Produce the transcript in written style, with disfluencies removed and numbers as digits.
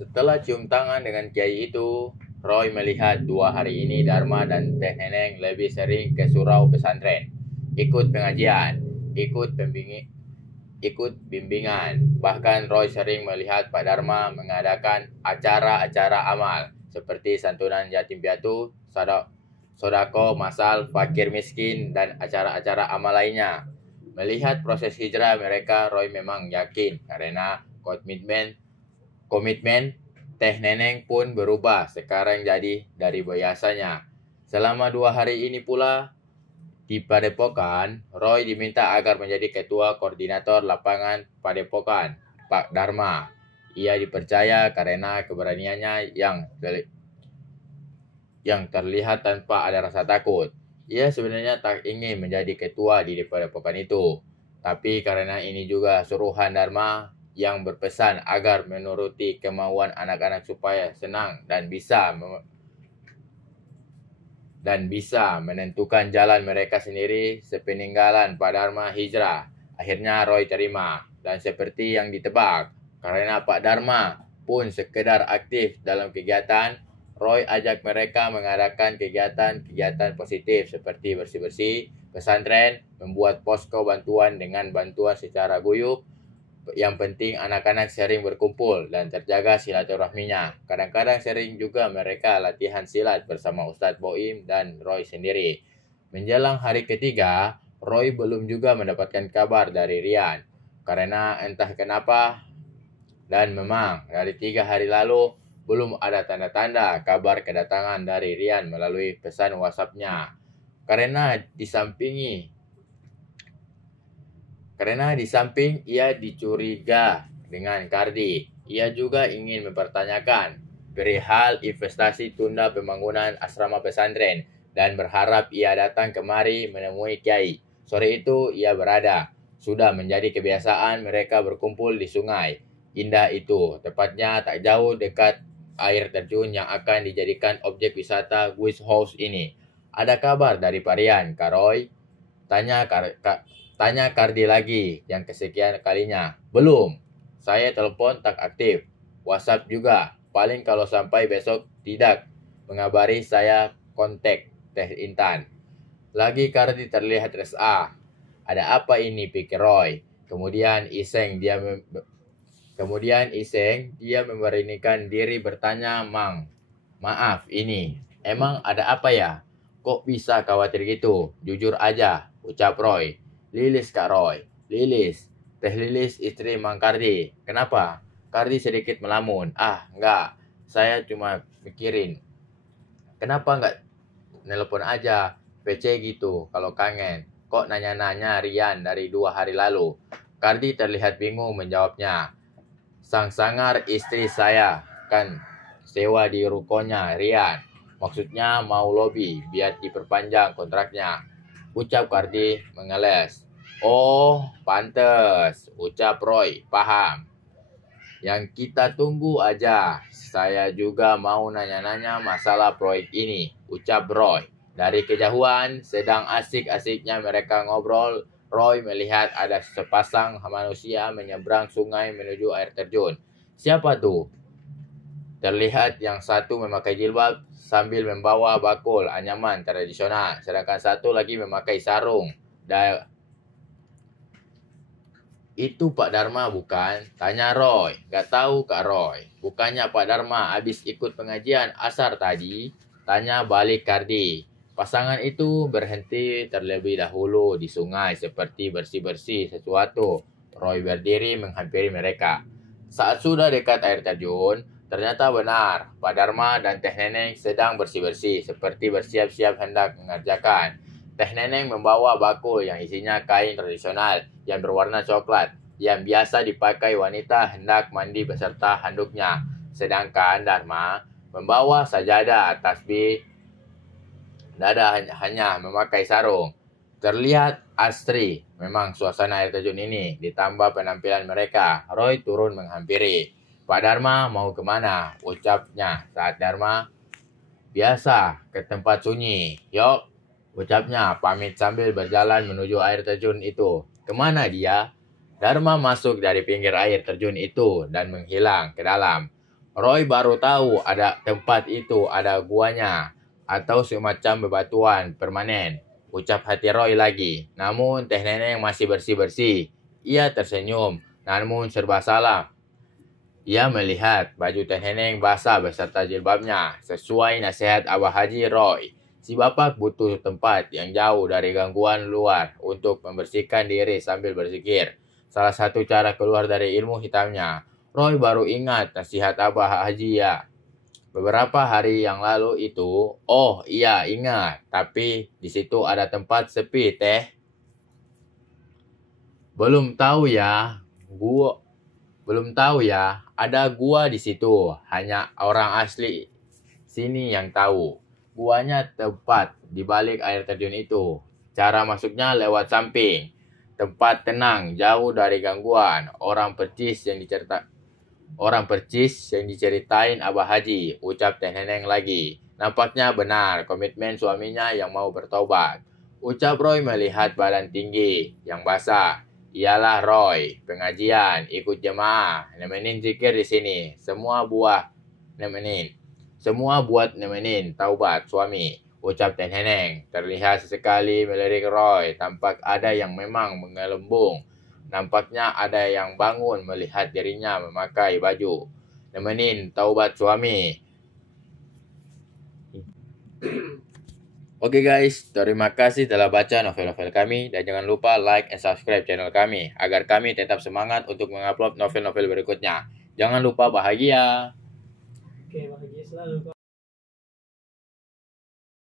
Setelah cium tangan dengan kiai itu, Roy melihat 2 hari ini Dharma dan Teh Neneng lebih sering ke surau pesantren, ikut pengajian, ikut bimbingan. Bahkan Roy sering melihat Pak Dharma mengadakan acara-acara amal seperti santunan yatim piatu, sodako masal, fakir miskin, dan acara-acara amal lainnya. Melihat proses hijrah mereka, Roy memang yakin karena komitmen Teh Neneng pun berubah sekarang jadi dari biasanya. Selama 2 hari ini pula di Padepokan, Roy diminta agar menjadi ketua koordinator lapangan Padepokan, Pak Dharma. Ia dipercaya karena keberaniannya yang terlihat tanpa ada rasa takut. Ia sebenarnya tak ingin menjadi ketua di Padepokan itu, tapi karena ini juga suruhan Dharma yang berpesan agar menuruti kemauan anak-anak supaya senang dan bisa menentukan jalan mereka sendiri sepeninggalan Pak Dharma hijrah. Akhirnya Roy terima, dan seperti yang ditebak, karena Pak Dharma pun sekedar aktif dalam kegiatan, Roy ajak mereka mengadakan kegiatan positif seperti bersih-bersih pesantren, membuat posko bantuan dengan bantuan secara guyup. Yang penting anak-anak sering berkumpul dan terjaga silaturahminya. Kadang-kadang sering juga mereka latihan silat bersama Ustadz Boim dan Roy sendiri. Menjelang hari ketiga, Roy belum juga mendapatkan kabar dari Rian. Karena entah kenapa, dan memang dari 3 hari lalu belum ada tanda-tanda kabar kedatangan dari Rian melalui pesan WhatsApp-nya. Karena di samping ia dicuriga dengan Kardi, ia juga ingin mempertanyakan perihal investasi tunda pembangunan asrama pesantren dan berharap ia datang kemari menemui Kiai. Sore itu ia berada. Sudah menjadi kebiasaan mereka berkumpul di sungai indah itu, tepatnya tak jauh dekat air terjun yang akan dijadikan objek wisata Guest House ini. Ada kabar dari Parian, Kak Roy? Tanya Kardi lagi yang kesekian kalinya. Belum. Saya telepon tak aktif. WhatsApp juga. Paling kalau sampai besok tidak mengabari saya kontak Teh Intan. Lagi Kardi terlihat resah. Ada apa ini, pikir Roy. Kemudian iseng dia memberanikan diri bertanya, maaf ini. Emang ada apa ya? Kok bisa khawatir gitu? Jujur aja, ucap Roy. Lilis, Kak Roy. Lilis. Teh Lilis, istri Mang Kardi. Kenapa? Kardi sedikit melamun. Enggak. Saya cuma mikirin. Kenapa enggak nelpon aja? PC gitu, kalau kangen. Kok nanya-nanya Rian dari 2 hari lalu? Kardi terlihat bingung menjawabnya. Sang sangar istri saya kan sewa di rukonya Rian. Maksudnya mau lobby biar diperpanjang kontraknya. Ucap Kardi mengeles. Oh, pantes, ucap Roy. Paham. Yang kita tunggu aja. Saya juga mau nanya-nanya masalah proyek ini, ucap Roy. Dari kejauhan, sedang asik-asiknya mereka ngobrol, Roy melihat ada sepasang manusia menyeberang sungai menuju air terjun. Siapa tuh? Terlihat yang satu memakai jilbab sambil membawa bakul anyaman tradisional, sedangkan satu lagi memakai sarung. Itu Pak Dharma bukan? Tanya Roy. Gak tahu Kak Roy. Bukannya Pak Dharma habis ikut pengajian asar tadi? Tanya balik Kardi. Pasangan itu berhenti terlebih dahulu di sungai seperti bersih-bersih sesuatu. Roy berdiri menghampiri mereka. Saat sudah dekat air terjun, ternyata benar Pak Dharma dan Teh Neneng sedang bersih-bersih seperti bersiap-siap hendak mengerjakan. Teh Neneng membawa bakul yang isinya kain tradisional yang berwarna coklat yang biasa dipakai wanita hendak mandi beserta handuknya. Sedangkan Dharma membawa sajadah, tasbih, dada hanya memakai sarung. Terlihat asri memang suasana air terjun ini, ditambah penampilan mereka. Roy turun menghampiri. Pak Dharma mau kemana? Ucapnya saat Dharma. Biasa, ke tempat sunyi. Yok, ucapnya pamit sambil berjalan menuju air terjun itu. Kemana dia? Dharma masuk dari pinggir air terjun itu dan menghilang ke dalam. Roy baru tahu ada tempat itu ada guanya atau semacam bebatuan permanen. Ucap hati Roy lagi. Namun teh neneng masih bersih-bersih. Ia tersenyum, namun serba salah. Ia melihat baju teh neneng basah beserta jilbabnya. Sesuai nasihat Abah Haji Roy, si bapak butuh tempat yang jauh dari gangguan luar untuk membersihkan diri sambil berzikir. Salah satu cara keluar dari ilmu hitamnya. Roy baru ingat nasihat Abah Haji ya. Beberapa hari yang lalu itu, oh iya ingat, tapi di situ ada tempat sepi teh. Belum tahu ya, belum tahu ya, ada gua di situ. Hanya orang asli sini yang tahu. Guanya tepat di balik air terjun itu. Cara masuknya lewat samping. Tempat tenang, jauh dari gangguan. Orang percis yang diceritain Abah Haji, ucap teh neneng lagi. Nampaknya benar, komitmen suaminya yang mau bertobat. Ucap Roy melihat badan tinggi yang basah. Iyalah Roy, pengajian, ikut jemaah, nemenin zikir di sini. Semua buat nemenin taubat suami. Ucap teh neneng. Terlihat sesekali melirik Roy, tampak ada yang memang menggelembung. Nampaknya ada yang bangun melihat dirinya memakai baju nemenin taubat suami. Oke guys, terima kasih telah baca novel-novel kami dan jangan lupa like and subscribe channel kami agar kami tetap semangat untuk mengupload novel-novel berikutnya. Jangan lupa bahagia. Oke, bahagia selalu.